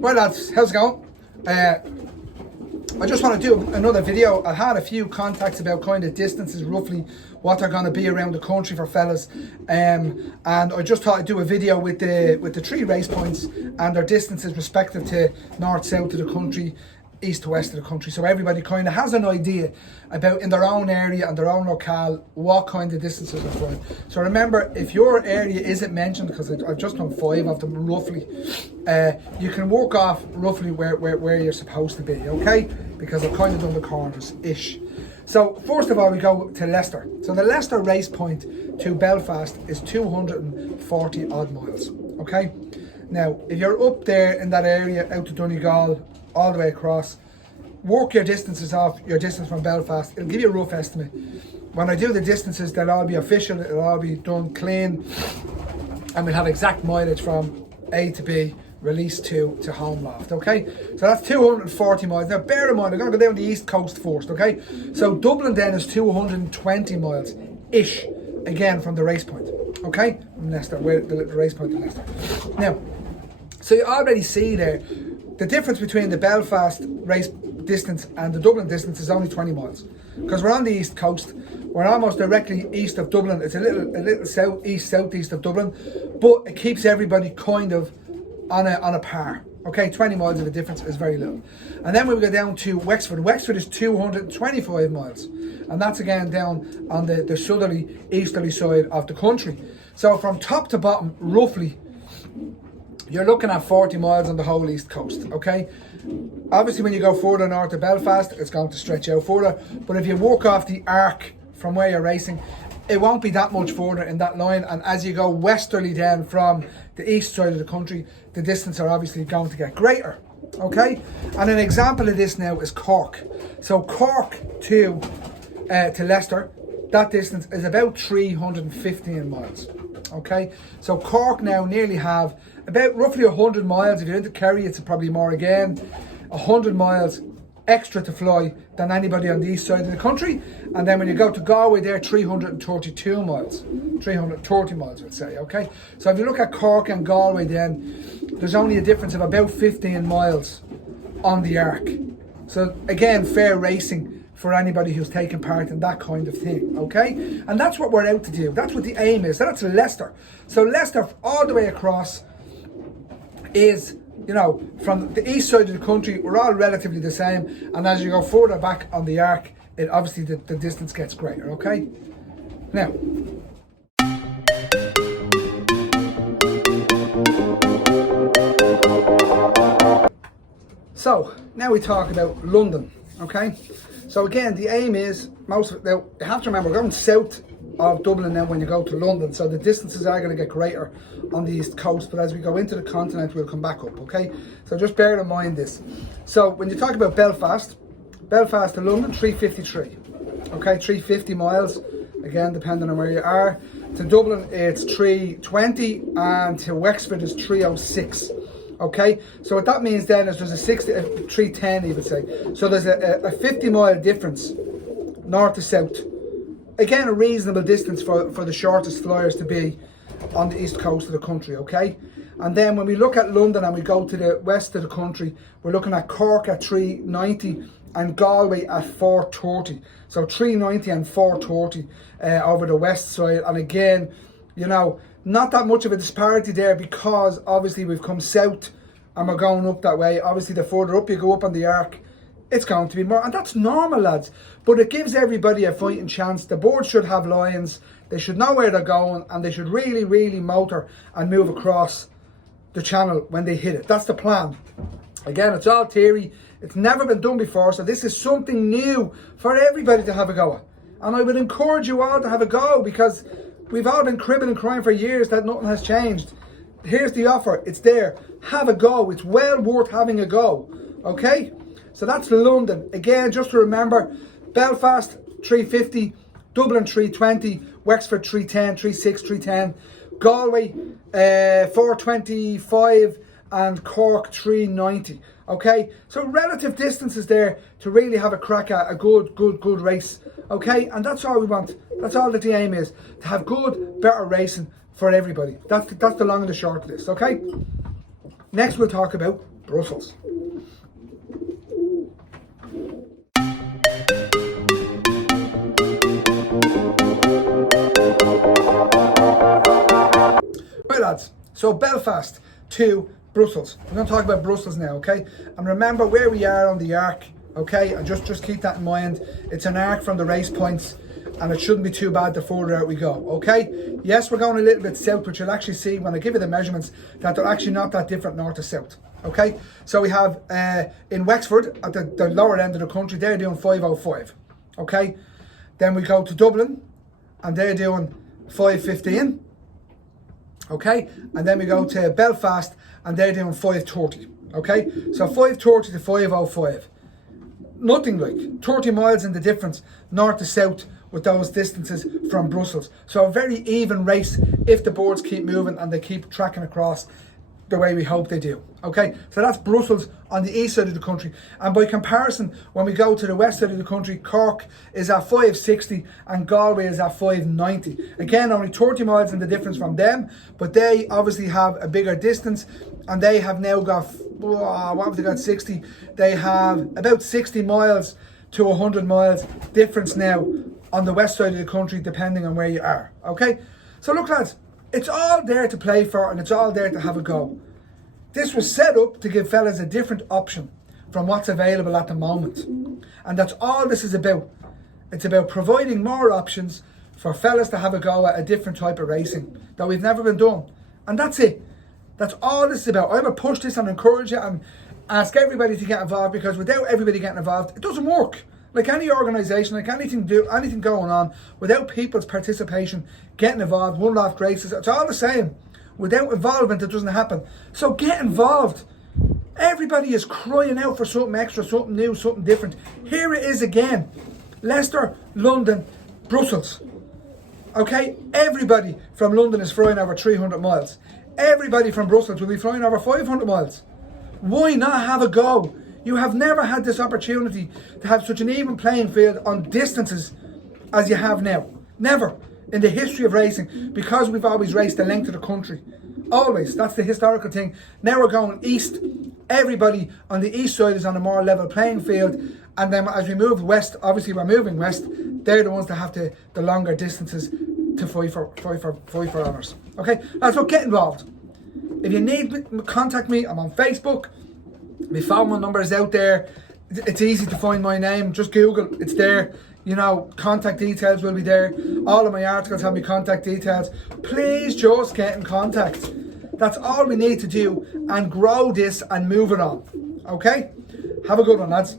Right lads, how's it going? I just want to do another video. I had a few contacts about kind of distances, roughly what they're going to be around the country for fellas, and I just thought I'd do a video with the 3 race points and their distances respective to north, south of the country, east to west of the country, so everybody kind of has an idea about in their own area and their own locale what kind of distances are flying. So remember, if your area isn't mentioned, because I've just done 5 of them roughly, you can work off roughly where you're supposed to be, okay? Because I've kind of done the corners ish. So first of all, we go to Leicester. So the Leicester race point to Belfast is 240 odd miles, okay? Now if you're up there in that area out to Donegal all the way across, work your distances off your distance from Belfast. It'll give you a rough estimate. When I do the distances, they'll all be official, it'll all be done clean, and we'll have exact mileage from A to B, release to home loft, okay? So that's 240 miles. Now bear in mind, I'm going to go down the east coast first, okay? So Dublin then is 220 miles ish, again from the race point, okay? From Leicester, where the race point in Leicester. Now, so you already see there, the difference between the Belfast race distance and the Dublin distance is only 20 miles. Because we're on the east coast, we're almost directly east of Dublin. It's a little southeast of Dublin, but it keeps everybody kind of on a par. Okay, 20 miles of a difference is very little. And then we go down to Wexford. Wexford is 225 miles, and that's again down on the southerly, easterly side of the country. So from top to bottom, roughly, you're looking at 40 miles on the whole east coast, okay? Obviously when you go further north to Belfast, it's going to stretch out further, but if you walk off the arc from where you're racing, it won't be that much further in that line, and as you go westerly down from the east side of the country, the distance are obviously going to get greater, okay? And an example of this now is Cork. So Cork to Leicester, that distance is about 315 miles, okay? So Cork now nearly have about roughly 100 miles. If you're into Kerry, it's probably more again, 100 miles extra to fly than anybody on the east side of the country. And then when you go to Galway, they're 332 miles, 330 miles, we'll say, okay? So if you look at Cork and Galway, then there's only a difference of about 15 miles on the arc. So again, fair racing for anybody who's taking part in that kind of thing, okay? And that's what we're out to do. That's what the aim is. So that's Leicester. So Leicester all the way across is, you know, from the east side of the country, we're all relatively the same, and as you go further back on the arc, it obviously the distance gets greater, okay? Now, so now we talk about London, okay? So again, the aim is, now you have to remember, we're going south of Dublin now when you go to London, so the distances are going to get greater on the east coast, but as we go into the continent, we'll come back up, okay? So just bear in mind this. So when you talk about Belfast to London, 353, okay? 350 miles, again, depending on where you are. To Dublin, it's 320, and to Wexford is 306. Okay, so what that means then is there's a 310 you would say. So there's a 50-mile difference north to south. Again, a reasonable distance for the shortest flyers to be on the east coast of the country, okay? And then when we look at London and we go to the west of the country, we're looking at Cork at 390 and Galway at 430. So 390 and 430 over the west side. And again, you know, not that much of a disparity there, because obviously we've come south and we're going up that way. Obviously the further up you go up on the arc, it's going to be more, and that's normal, lads, but it gives everybody a fighting chance. The board should have lines, they should know where they're going, and they should really motor and move across the channel when they hit it. That's the plan. Again, it's all theory, it's never been done before, so this is something new for everybody to have a go at. And I would encourage you all to have a go, because we've all been cribbing and crying for years that nothing has changed. Here's the offer, it's there, have a go, it's well worth having a go, okay? So that's London. Again, just to remember, Belfast 350, Dublin 320, Wexford 310, 36, 310, Galway 425, and Cork 390. Okay, so relative distances there to really have a crack at a good race. Okay, and that's all we want. That's all that the aim is, to have good, better racing for everybody. That's the long and the short of this. Okay. Next, we'll talk about Brussels. Right lads, so Belfast to Brussels. We're going to talk about Brussels now, okay? And remember where we are on the arc, okay? And just keep that in mind. It's an arc from the race points, and it shouldn't be too bad the further out we go, okay? Yes, we're going a little bit south, but you'll actually see when I give you the measurements that they're actually not that different north to south, okay? So we have in Wexford, at the lower end of the country, they're doing 5:05, okay? Then we go to Dublin, and they're doing 5:15, okay? And then we go to Belfast, and they're doing 5:30, okay? So 5:30 to 5:05. Nothing like 30 miles in the difference, north to south, with those distances from Brussels. So a very even race if the boards keep moving and they keep tracking across the way we hope they do. Okay, so that's Brussels on the east side of the country. And by comparison, when we go to the west side of the country, Cork is at 5:60 and Galway is at 5:90. Again, only 30 miles in the difference from them, but they obviously have a bigger distance, and they have now got, what have they got, 60? They have about 60 miles to 100 miles difference now on the west side of the country, depending on where you are, okay? So look lads, it's all there to play for and it's all there to have a go. This was set up to give fellas a different option from what's available at the moment. And that's all this is about. It's about providing more options for fellas to have a go at a different type of racing that we've never been done. And that's it. That's all this is about. I'm going to push this and encourage it and ask everybody to get involved, because without everybody getting involved, it doesn't work. Like any organisation, like anything going on, without people's participation, getting involved, one-off races, it's all the same. Without involvement, it doesn't happen. So get involved. Everybody is crying out for something extra, something new, something different. Here it is again. Leicester, London, Brussels. Okay? Everybody from London is flying over 300 miles. Everybody from Brussels will be flying over 500 miles. Why not have a go? You have never had this opportunity to have such an even playing field on distances as you have now. Never in the history of racing, because we've always raced the length of the country. Always. That's the historical thing. Now we're going east. Everybody on the east side is on a more level playing field. And then as we move west, obviously we're moving west, they're the ones that have the longer distances to fight for honours. Okay? That's what, get involved. If you need, contact me. I'm on Facebook. My phone number is out there. It's easy to find my name. Just Google. It's there. You know, contact details will be there. All of my articles have my contact details. Please just get in contact. That's all we need to do and grow this and move it on. Okay? Have a good one, lads.